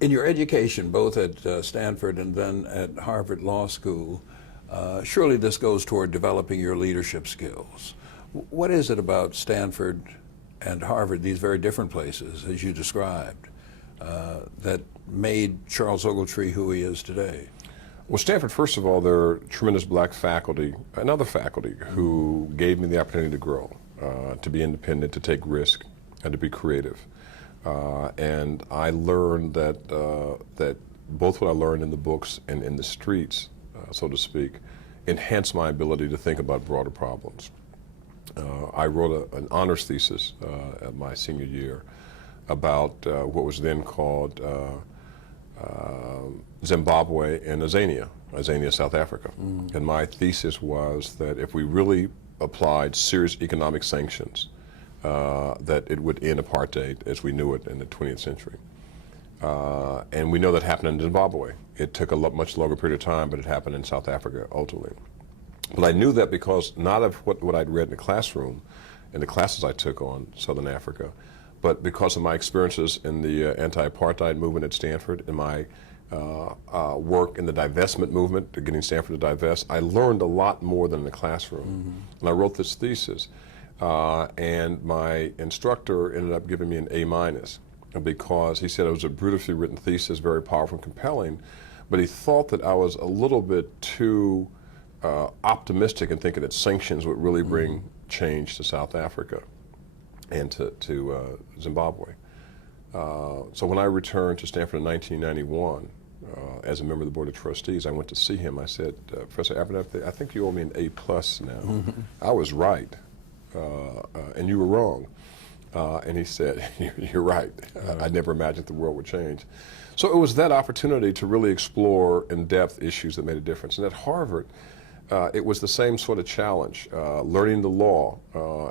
In your education, both at Stanford and then at Harvard Law School, surely this goes toward developing your leadership skills. What is it about Stanford and Harvard, these very different places, as you described, that made Charles Ogletree who he is today? Well, Stanford, first of all, there are tremendous black faculty and other faculty who gave me the opportunity to grow, to be independent, to take risk, and to be creative. And I learned that both what I learned in the books and in the streets, so to speak, enhanced my ability to think about broader problems. I wrote an honors thesis at my senior year about what was then called Zimbabwe and Azania, South Africa. And my thesis was that if we really applied serious economic sanctions, that it would end apartheid as we knew it in the 20th century. And we know that happened in Zimbabwe. It took a much longer period of time, but it happened in South Africa ultimately. But I knew that because not of what I'd read in the classroom, in the classes I took on Southern Africa, but because of my experiences in the anti-apartheid movement at Stanford and my work in the divestment movement, getting Stanford to divest, I learned a lot more than in the classroom. And I wrote this thesis, and my instructor ended up giving me an A- because he said it was a beautifully written thesis, very powerful and compelling, but he thought that I was a little bit too optimistic in thinking that sanctions would really bring change to South Africa and to Zimbabwe. So when I returned to Stanford in 1991, as a member of the Board of Trustees, I went to see him. I said, Professor Abernathy, I think you owe me an A+ now. I was right, and you were wrong. And he said, you're right. I never imagined the world would change. So it was that opportunity to really explore in depth issues that made a difference. And at Harvard, it was the same sort of challenge, learning the law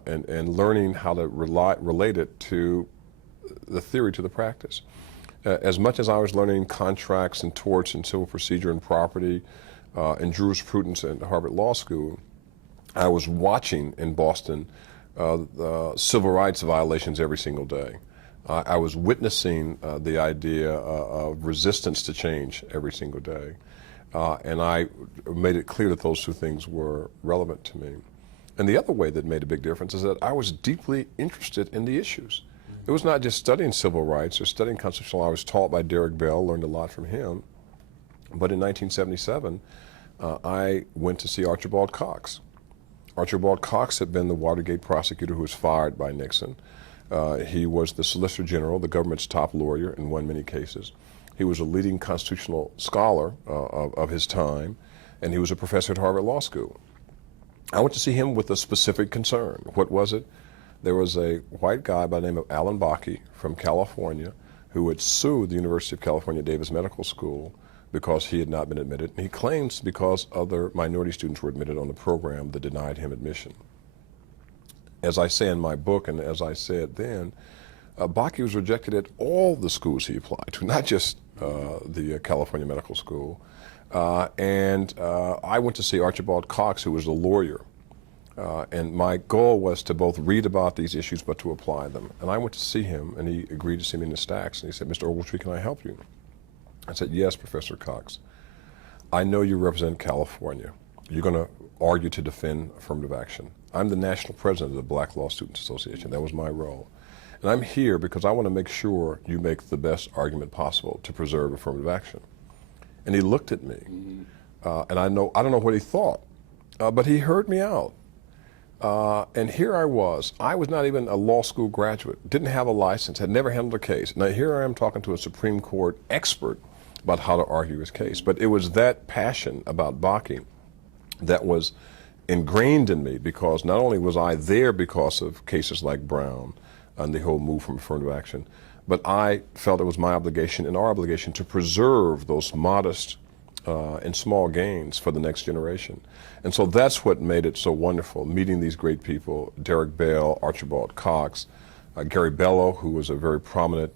and learning how to relate it to the theory to the practice. As much as I was learning contracts and torts and civil procedure and property and jurisprudence at Harvard Law School, I was watching in Boston civil rights violations every single day. I was witnessing the idea of resistance to change every single day. And I made it clear that those two things were relevant to me. And the other way that made a big difference is that I was deeply interested in the issues. It was not just studying civil rights or studying constitutional law. I was taught by Derek Bell, learned a lot from him. But in 1977, I went to see Archibald Cox. Archibald Cox had been the Watergate prosecutor who was fired by Nixon. He was the Solicitor General, the government's top lawyer, and won many cases. He was a leading constitutional scholar of his time, and he was a professor at Harvard Law School. I went to see him with a specific concern. What was it? There was a white guy by the name of Alan Bakke from California who had sued the University of California Davis Medical School because he had not been admitted. And he claims because other minority students were admitted on the program that denied him admission. As I say in my book, and as I said then, Bakke was rejected at all the schools he applied to, not just the California Medical School. And I went to see Archibald Cox, who was a lawyer. And my goal was to both read about these issues, but to apply them. And I went to see him, and he agreed to see me in the stacks. And he said, Mr. Ogletree, can I help you? I said, yes, Professor Cox. I know you represent California. You're going to argue to defend affirmative action. I'm the national president of the Black Law Students Association. That was my role. And I'm here because I want to make sure you make the best argument possible to preserve affirmative action. And he looked at me, and I don't know what he thought, but he heard me out. And here I was not even a law school graduate, didn't have a license, had never handled a case. Now here I am talking to a Supreme Court expert about how to argue his case. But it was that passion about Bakke that was ingrained in me, because not only was I there because of cases like Brown and the whole move from affirmative action, but I felt it was my obligation and our obligation to preserve those modest and small gains for the next generation. And so that's what made it so wonderful, meeting these great people, Derek Bell, Archibald Cox, Gary Bello, who was a very prominent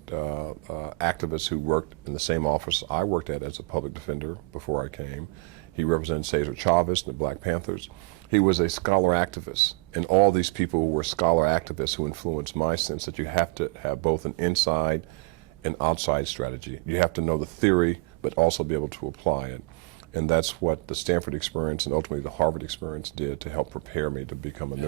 activist who worked in the same office I worked at as a public defender before I came. He represented Cesar Chavez and the Black Panthers. He was a scholar activist, and all these people were scholar activists who influenced my sense that you have to have both an inside an outside strategy. You have to know the theory, but also be able to apply it. And that's what the Stanford experience and ultimately the Harvard experience did to help prepare me to become a member